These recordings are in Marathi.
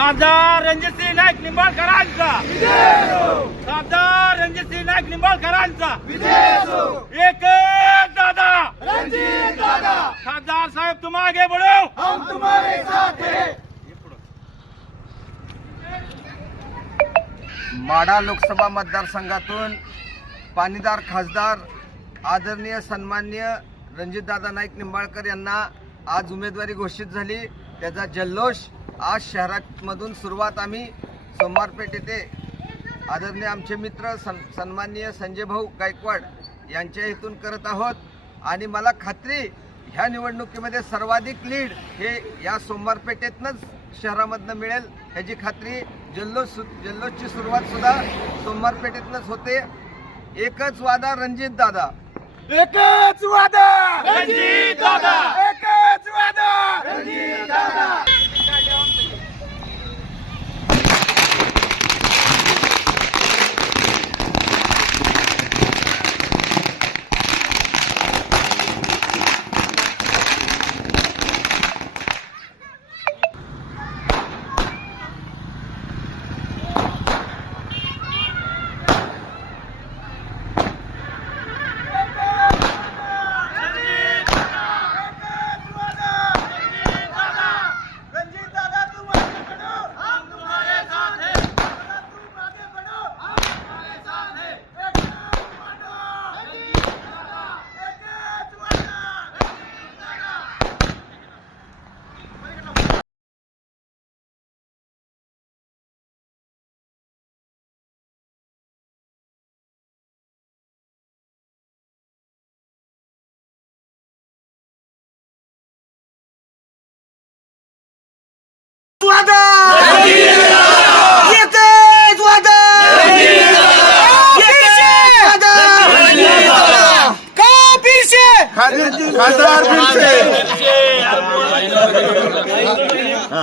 खासदार रणजितसिंह नाईक निंबाळकरांचा. खासदार रणजितसिंह नाईक निंबाळकरांचा. एक दादा. खासदार साहेब तुम आगे बढ़ो माढा लोकसभा मतदारसंघातून पाणीदार खासदार आदरणीय सन्माननीय रणजितदादा नाईक निंबाळकर यांना आज उमेदवारी घोषित झाली. त्याचा जल्लोष आज शहरामधून सुरुवात आम्ही सोमवारपेठ येथे आदरणीय आमचे मित्र सन सन्माननीय संजय भाऊ गायकवाड यांच्या इथून करत आहोत. आणि मला खात्री ह्या निवडणुकीमध्ये सर्वाधिक लीड हे या सोमवारपेठेतनंच शहरामधनं मिळेल. ह्याची खात्री जल्लोष सु- जल्लोषची सुरुवात सुद्धा सोमवारपेठेतनंच होते. एकच वादा रणजित दादा. एकच वादा! रणजित दादा! दादा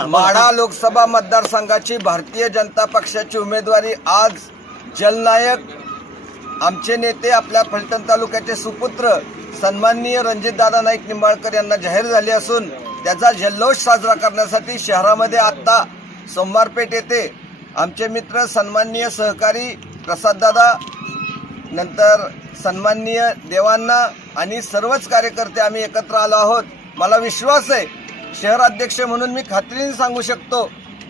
माढा लोकसभा मतदारसंघाची भारतीय जनता पक्षाची उमेदवारी आज जलनायक आमचे नेते आपल्या फलटण तालुक्याचे सुपुत्र सन्माननीय रणजितदादा नाईक निंबाळकर यांना जाहीर झाली असून त्याचा जल्लोष साजरा करण्यासाठी शहरामध्ये आत्ता सोमवारपेठ येथे आमचे मित्र सन्माननीय सहकारी प्रसाददादा नंतर सन्माननीय देवांना आणि सर्वच कार्यकर्ते आम्ही एकत्र आलो आहोत. मला विश्वास आहे शहराध्यक्ष म्हणून मी खात्रीने सांगू शकतो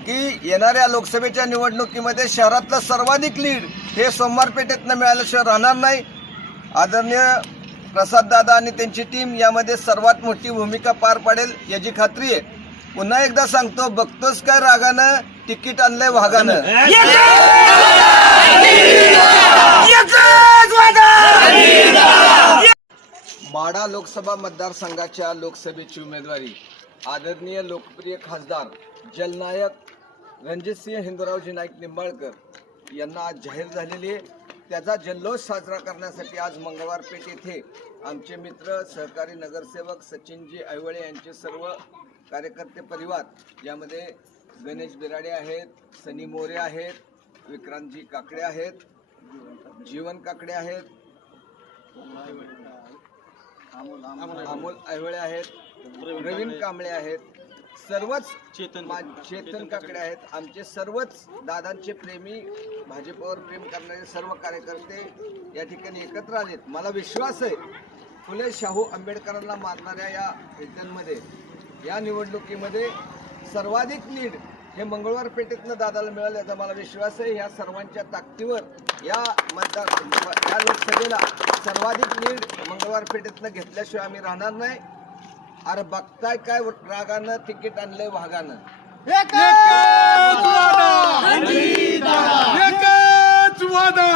की येणाऱ्या लोकसभेच्या निवडणुकीमध्ये शहरातलं सर्वाधिक लीड हे सोमवारपेठेतनं मिळाल्याशिवाय राहणार नाही. आदरणीय प्रसाददादा आणि त्यांची टीम यामध्ये सर्वात मोठी भूमिका पार पाडेल याची खात्री आहे. पुन्हा एकदा सांगतो बघतोस काय रागानं? तिकीट आणलंय वाघानं. माढा लोकसभा मतदारसंघाच्या लोकसभेची उमेदवारी. आदरणीय लोकप्रिय खासदार जलनायक रणजितसिंह हिंदुरावजी नाईक निंबाळकर यांना आज जाहीर झालेली आहे. त्याचा जल्लोष साजरा करण्यासाठी आज मंगळवार पेठ येथे आमचे मित्र सहकारी नगरसेवक सचिनजी ऐवळे यांचे सर्व कार्यकर्ते परिवार यामध्ये गणेश बिराडे आहेत सनी मोरे आहेत विक्रांतजी काकडे आहेत जीवन काकडे आहेत अमोल ऐवळे आहेत प्रवीण कांबळे आहेत सर्वच मा- चेतन काकडे. आहेत. आमचे सर्वच दादांचे प्रेमी भाजपवर प्रेम करणारे सर्व कार्यकर्ते या ठिकाणी एकत्र आलेत. मला विश्वास आहे फुले शाहू आंबेडकरांना मारणाऱ्या या मध्ये या निवडणुकीमध्ये सर्वाधिक लीड हे मंगळवार पेठेतनं दादाला मिळालं याचा मला विश्वास आहे. या सर्वांच्या ताकदीवर या मतदार या लोकसभेला सर्वाधिक लीड मंगळवार पेठेतनं घेतल्याशिवाय आम्ही राहणार नाही. अरे बघताय काय रागानं तिकीट आणलंय वाघानं. एकच वादा